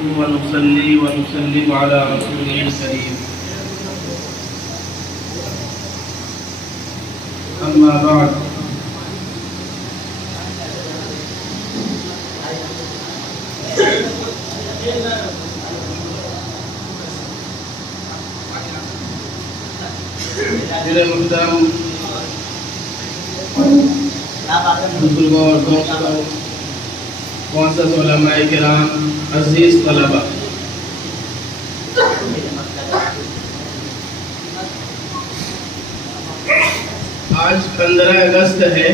ونصلي ونسلم على رسوله الكريم أما بعد میرے محترم بزرگوں اور دوستوں، معزز علماء کرام، عزیز طلباء، آج 15 اگست ہے۔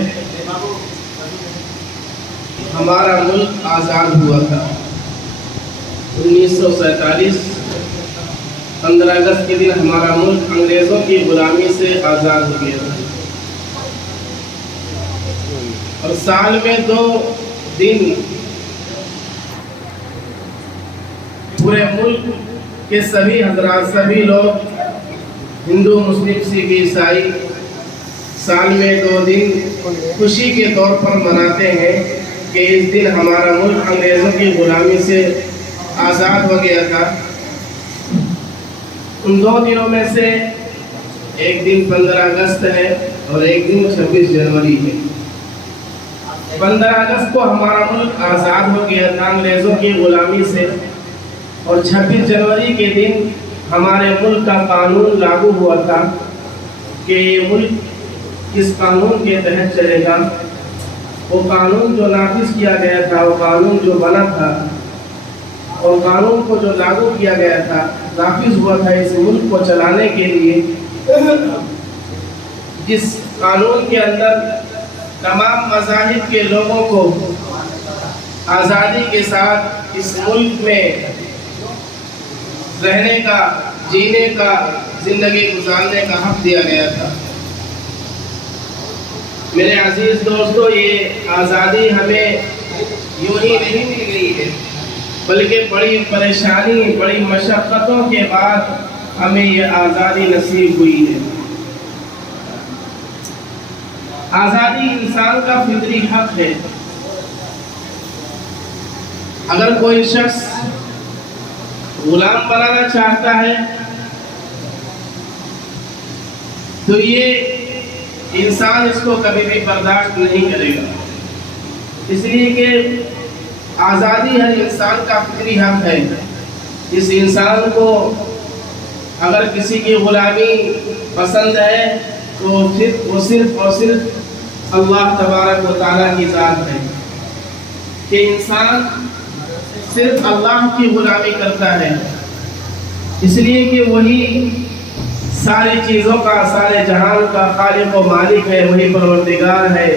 ہمارا ملک آزاد ہوا تھا 1947۔ 15 اگست کے دن ہمارا ملک انگریزوں کی غلامی سے آزاد ہو گیا تھا، اور سال میں 2 دن پورے ملک کے سبھی حضرات، سبھی لوگ، ہندو، مسلم، سکھ، عیسائی، سال میں 2 دن خوشی کے طور پر مناتے ہیں کہ اس دن ہمارا ملک انگریزوں کی غلامی سے آزاد ہو گیا تھا۔ ان 2 دنوں میں سے ایک دن 15 اگست ہے اور ایک دن 26 جنوری ہے۔ 15 اگست کو ہمارا ملک آزاد ہو گیا تھا انگریزوں کی غلامی سے، اور 26 جنوری کے دن ہمارے ملک کا قانون لاگو ہوا تھا کہ یہ ملک کس قانون کے تحت چلے گا۔ وہ قانون جو نافذ کیا گیا تھا، وہ قانون جو بنا تھا اور قانون کو جو لاگو کیا گیا تھا، نافذ ہوا تھا اس ملک کو چلانے کے لیے، جس قانون کے اندر تمام مذاہب کے لوگوں کو آزادی کے ساتھ اس ملک میں رہنے کا، جینے کا، زندگی گزارنے کا حق دیا گیا تھا۔ میرے عزیز دوستو، یہ آزادی ہمیں یوں ہی نہیں مل گئی ہے، بلکہ بڑی پریشانی، بڑی مشقتوں کے بعد ہمیں یہ آزادی نصیب ہوئی ہے۔ آزادی انسان کا فطری حق ہے۔ اگر کوئی شخص غلام بنانا چاہتا ہے تو یہ انسان اس کو کبھی بھی برداشت نہیں کرے گا، اس لیے کہ آزادی ہر انسان کا فطری حق ہے۔ اس انسان کو اگر کسی کی غلامی پسند ہے تو وہ صرف اور صرف اللہ تبارک و تعالیٰ کی ذات ہے، کہ انسان صرف اللہ کی غلامی کرتا ہے، اس لیے کہ وہی ساری چیزوں کا، سارے جہان کا خالق و مالک ہے، وہی پروردگار ہے،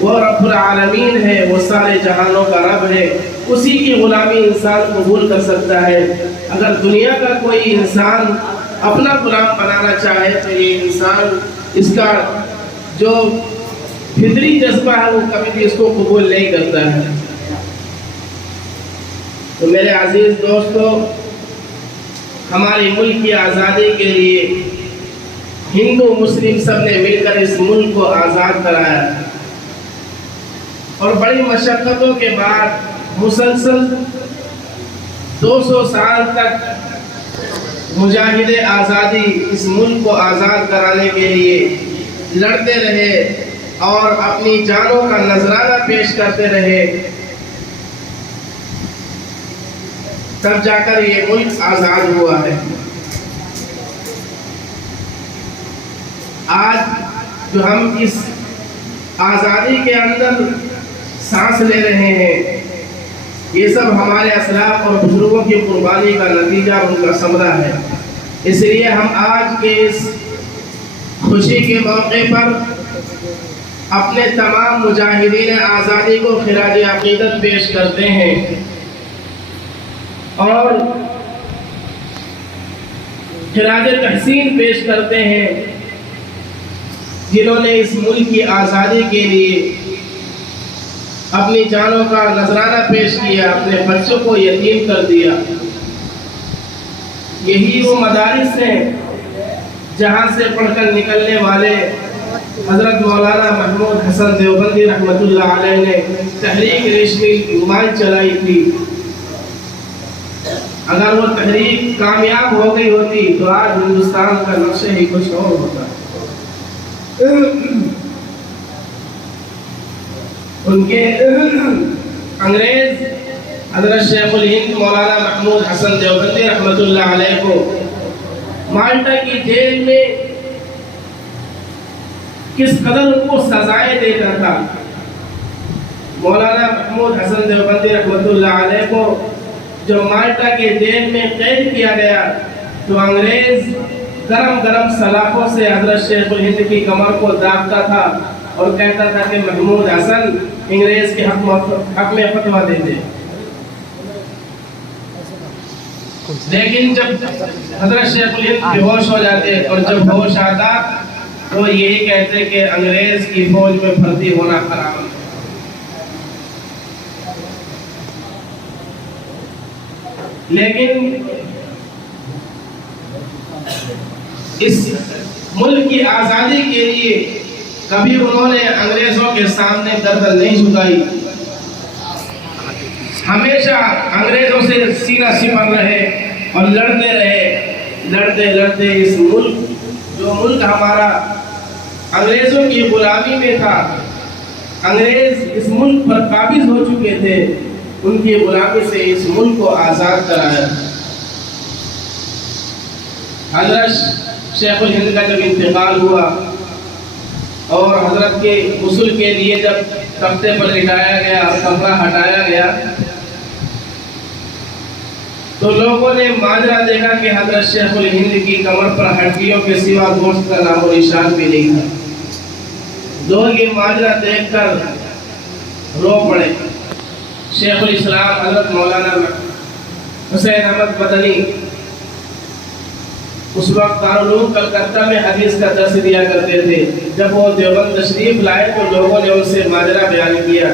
وہ رب العالمین ہے، وہ سارے جہانوں کا رب ہے۔ اسی کی غلامی انسان قبول کر سکتا ہے۔ اگر دنیا کا کوئی انسان اپنا غلام بنانا چاہے تو یہ انسان، اس کا جو فطری جذبہ ہے وہ کبھی بھی اس کو قبول نہیں کرتا ہے۔ تو میرے عزیز دوستو، ہمارے ملک کی آزادی کے لیے ہندو مسلم سب نے مل کر اس ملک کو آزاد کرایا، اور بڑی مشقتوں کے بعد مسلسل 200 سال تک مجاہد آزادی اس ملک کو آزاد کرانے کے لیے لڑتے رہے اور اپنی جانوں کا نذرانہ پیش کرتے رہے، تب جا کر یہ ملک آزاد ہوا ہے۔ آج جو ہم اس آزادی کے اندر سانس لے رہے ہیں، یہ سب ہمارے اسلاف اور بزرگوں کی قربانی کا نتیجہ، ان کا ثمرہ ہے۔ اس لیے ہم آج کے اس خوشی کے موقع پر اپنے تمام مجاہدین آزادی کو خراج عقیدت پیش کرتے ہیں، اور خراج تحسین پیش کرتے ہیں جنہوں نے اس ملک کی آزادی کے لیے اپنی جانوں کا نذرانہ پیش کیا، اپنے بچوں کو یتیم کر دیا۔ یہی وہ مدارس ہیں جہاں سے پڑھ کر نکلنے والے حضرت مولانا محمود حسن دیوبندی رحمۃ اللہ علیہ نے تحریک ریشمی مہم چلائی تھی، اگر وہ تحریک کامیاب ہو گئی ہوتی تو آج ہندوستان کا نقشہ ہی کچھ اور ہوتا. ان کے انگریز حضرت شیخ الہند مولانا محمود حسن دیوبندی رحمۃ اللہ علیہ کو مالٹا کی جیل میں کس قدر ان کو سزائیں دیتا تھا. مولانا محمود حسن دیوبندی رحمۃ اللہ علیہ کو جب مالٹا کے جیل میں قید کیا گیا تو انگریز گرم گرم سلاخوں سے حضرت شیخ الہند کی کمر کو دابتا تھا اور کہتا تھا کہ محمود حسن انگریز کے حق میں فتویٰ دیتے. لیکن جب حضرت شیخ الہند بے ہوش ہو جاتے اور جب ہوش آتا تو یہی کہتے کہ انگریز کی فوج میں بھرتی ہونا حرام ہے. لیکن اس ملک کی آزادی کے لیے کبھی انہوں نے انگریزوں کے سامنے گردن نہیں جھکائی. ہمیشہ انگریزوں سے سینہ سپر رہے اور لڑتے رہے. لڑتے لڑتے اس ملک جو ملک ہمارا انگریزوں کی غلامی میں تھا، انگریز اس ملک پر قابض ہو چکے تھے، ان کی غلامی سے اس ملک کو آزاد کرایا. حضرت شیخ الہند کا جب انتقال ہوا اور حضرت کے غسل کے لیے جب تختے پر لٹایا گیا، کپڑا ہٹایا گیا تو لوگوں نے ماجرا دیکھا کہ حضرت شیخ الہند کی کمر پر ہڈیوں کے سوا گوشت کا نام و نشان بھی نہیں تھا. لوگ یہ ماجرا دیکھ کر رو پڑے. شیخ الاسلام حضرت مولانا حسین احمد مدنی اس وقت دارالعلوم کلکتہ میں حدیث کا درس دیا کرتے تھے. جب وہ دیوبند تشریف لائے تو لوگوں نے ان سے ماجرا بیان کیا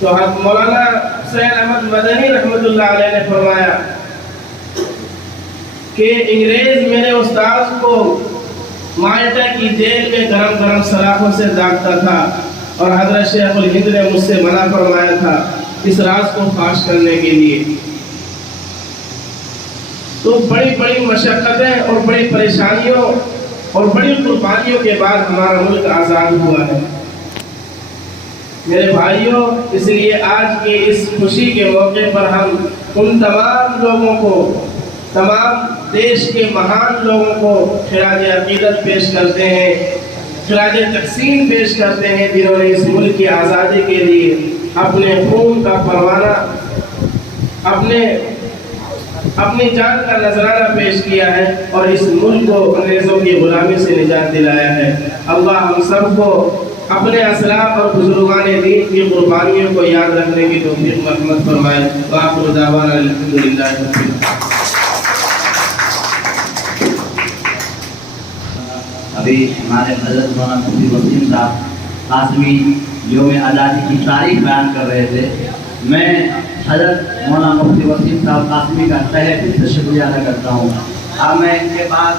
تو حضرت مولانا حسین احمد مدنی رحمۃ اللہ علیہ نے فرمایا کہ انگریز میرے استاذ کو مالٹا کی جیل میں گرم گرم سلاخوں سے داغتا تھا اور حضرت شیخ الہند نے مجھ سے منع فرمایا تھا اس راز کو فاش کرنے کے لیے. تو بڑی بڑی مشقتیں اور بڑی پریشانیوں اور بڑی قربانیوں کے بعد ہمارا ملک آزاد ہوا ہے. میرے بھائیوں، اس لیے آج کے اس خوشی کے موقع پر ہم ان تمام لوگوں کو، تمام دیش کے مہان لوگوں کو خراج عقیدت پیش کرتے ہیں، خراج تحسین پیش کرتے ہیں جنہوں نے اس ملک کی آزادی کے لیے اپنے خون کا پروانہ، اپنی جان کا نذرانہ پیش کیا ہے اور اس ملک کو انگریزوں کی غلامی سے نجات دلایا ہے. اللہ ہم سب کو اپنے اسلاف اور بزرگان دین کی قربانیوں کو یاد رکھنے کی توفیق مرحمت فرمائے. وآخر دعوانا الحمدللہ رب العالمین. ابھی ہمارے حضرت مولانا مفتی وسیم صاحب قاسمی یوم آزادی کی تاریخ بیان کر رہے تھے. میں حضرت مولانا مفتی وسیم صاحب قاسمی کا تہہ دل سے شکریہ ادا کرتا ہوں. اب میں ان کے بعد